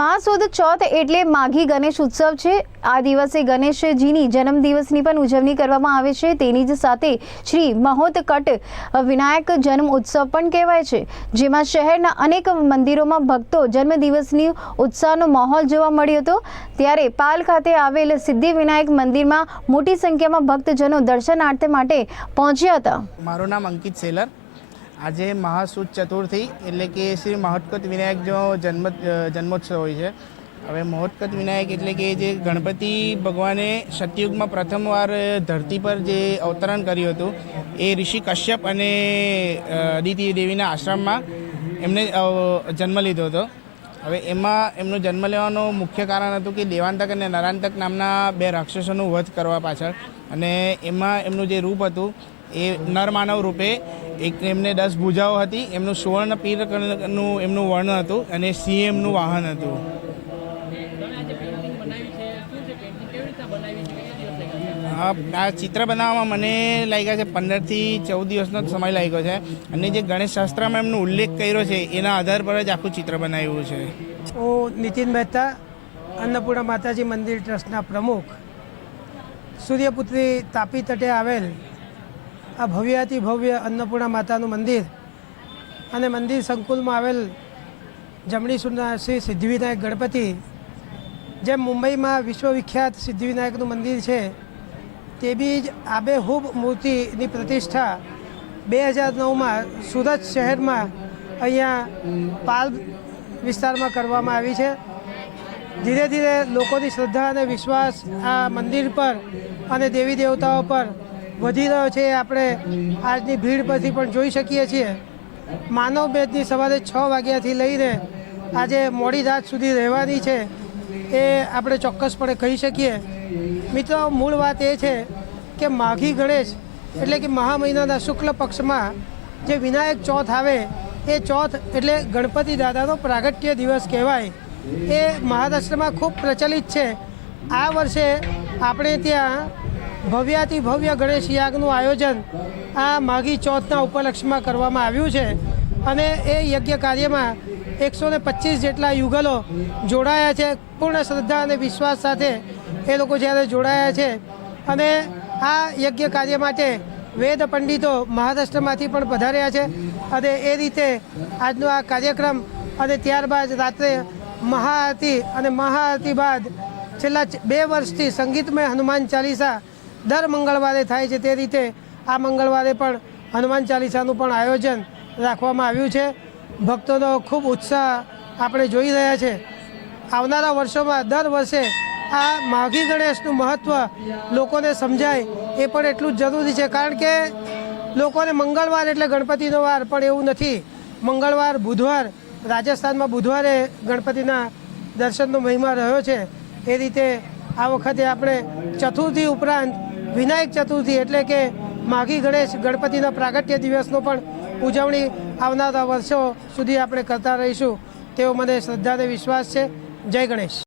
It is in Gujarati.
મહાસુદ ચોથ એટલે માઘી ગણેશ ઉત્સવ છે. આ દિવસે ગણેશજીની જન્મદિવસની પણ ઉજવણી કરવામાં આવે છે. તેની જ સાથે શ્રી મહોતકટ વિનાયક જન્મ ઉત્સવ પણ કહેવાય છે. જેમાં શહેરના અનેક મંદિરોમાં ભક્તો જન્મદિવસની ઉત્સાહનો માહોલ જોવા મળ્યો હતો. ત્યારે પાલ ખાતે આવેલ સિદ્ધિ વિનાયક મંદિરમાં મોટી સંખ્યામાં ભક્તજનો દર્શનાર્થે માટે પહોંચ્યા હતા. મારું નામ અંકિત સેલર. આજે મહાસુદ ચતુર્થી એટલે કે શ્રી મહોત્કત વિનાયકનો જન્મ જન્મોત્સવ હોય છે. હવે મહોત્કત વિનાયક એટલે કે જે ગણપતિ ભગવાને સતયુગમાં પ્રથમવાર ધરતી પર જે અવતરણ કર્યું હતું, એ ઋષિ કશ્યપ અને અદિતિ દેવીના આશ્રમમાં એમને જન્મ લીધો હતો. હવે એમાં એમનો જન્મ લેવાનું મુખ્ય કારણ હતું કે દેવાંતક અને નરાંતક નામના બે રાક્ષસોનું વધ કરવા પાછળ અને એમાં એમનું જે રૂપ હતું એ નરમાનવ રૂપે એક એમને દસ ભુજાઓ હતી, એમનું સુવર્ણ પીરનું એમનું વર્ણ હતું અને સિંહ એમનું વાહન હતું. આ ચિત્ર બનાવવામાં મને લાગ્યા છે પંદરથી ચૌદ દિવસનો સમય લાગ્યો છે. અને જે ગણેશ શાસ્ત્રમાં એમનો ઉલ્લેખ કર્યો છે, એના આધાર પર જ આખું ચિત્ર બનાવ્યું છે. હું નીતિન મહેતા, અન્નપૂર્ણા માતાજી મંદિર ટ્રસ્ટના પ્રમુખ. સૂર્યપુત્રી તાપી તટે આવેલ આ ભવ્યાતિ ભવ્ય અન્નપૂર્ણા માતાનું મંદિર અને મંદિર સંકુલમાં આવેલ જમણી સુરના શ્રી સિદ્ધિવિનાયક ગણપતિ જેમ મુંબઈમાં વિશ્વવિખ્યાત સિદ્ધિવિનાયકનું મંદિર છે, તે બી જ આબેહૂબ મૂર્તિની પ્રતિષ્ઠા બે હજાર નવમાં સુરત શહેરમાં અહીંયા પાલ વિસ્તારમાં કરવામાં આવી છે. ધીરે ધીરે લોકોની શ્રદ્ધા અને વિશ્વાસ આ મંદિર પર અને દેવી દેવતાઓ પર વધી રહ્યો છે, આપણે આજની ભીડ પરથી પણ જોઈ શકીએ છીએ. માનવ ભેદની સવારે છ વાગ્યાથી લઈને આજે મોડી રાત સુધી રહેવાની છે, એ આપણે ચોક્કસપણે કહી શકીએ. મિત્રો, મૂળ વાત એ છે કે માઘી ગણેશ એટલે કે મહા મહિનાના શુક્લ પક્ષમાં જે વિનાયક ચોથ આવે, એ ચોથ એટલે ગણપતિ દાદાનો પ્રાગટ્ય દિવસ કહેવાય. એ મહારાષ્ટ્રમાં ખૂબ પ્રચલિત છે. આ વર્ષે આપણે ત્યાં ભવ્યાતિ ભવ્ય ગણેશ યાગનું આયોજન આ માઘી ચોથના ઉપલક્ષમાં કરવામાં આવ્યું છે અને એ યજ્ઞ કાર્યમાં એકસો ને પચીસ જેટલા યુગલો જોડાયા છે. પૂર્ણ શ્રદ્ધા અને વિશ્વાસ સાથે એ લોકો જ્યારે જોડાયા છે અને આ યજ્ઞ કાર્ય માટે વેદ પંડિતો મહારાષ્ટ્રમાંથી પણ પધાર્યા છે અને એ રીતે આજનો આ કાર્યક્રમ અને ત્યારબાદ રાત્રે મહાઆરતી અને મહાઆરતી બાદ છેલ્લા બે વર્ષથી સંગીતમય હનુમાન ચાલીસા દર મંગળવારે થાય છે તે રીતે આ મંગળવારે પણ હનુમાન ચાલીસાનું પણ આયોજન રાખવામાં આવ્યું છે. ભક્તોનો ખૂબ ઉત્સાહ આપણે જોઈ રહ્યા છે. આવનારા વર્ષોમાં દર વર્ષે આ માઘી ગણેશનું મહત્ત્વ લોકોને સમજાય એ પણ એટલું જ જરૂરી છે. કારણ કે લોકોને મંગળવાર એટલે ગણપતિનો વાર પણ એવું નથી. મંગળવાર, બુધવાર, રાજસ્થાનમાં બુધવારે ગણપતિના દર્શનનો મહિમા રહ્યો છે. એ રીતે આ વખતે આપણે ચતુર્થી ઉપરાંત વિનાયક ચતુર્થી એટલે કે માઘી ગણેશ ગણપતિના પ્રાગટ્ય દિવસનો પણ ઉજવણી આવનારા વર્ષો સુધી આપણે કરતા રહીશું. તેવો મને શ્રદ્ધા અને વિશ્વાસ છે. જય ગણેશ.